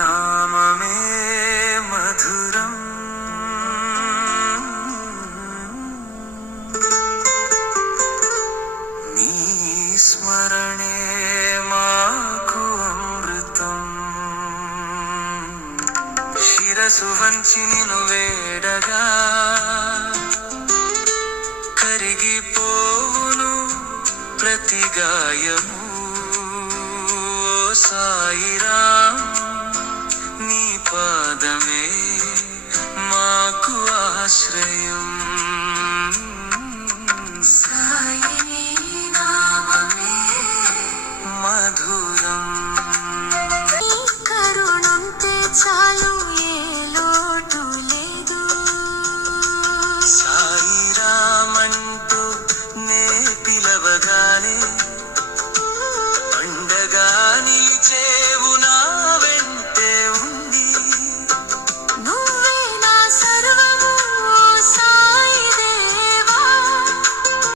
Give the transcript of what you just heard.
నామమే మధురం నీ స్మరణే మాకు అమృతం శిరసు వంచి నిను వేడగా కరిగిపోవును ప్రతి గాయము సాయిరా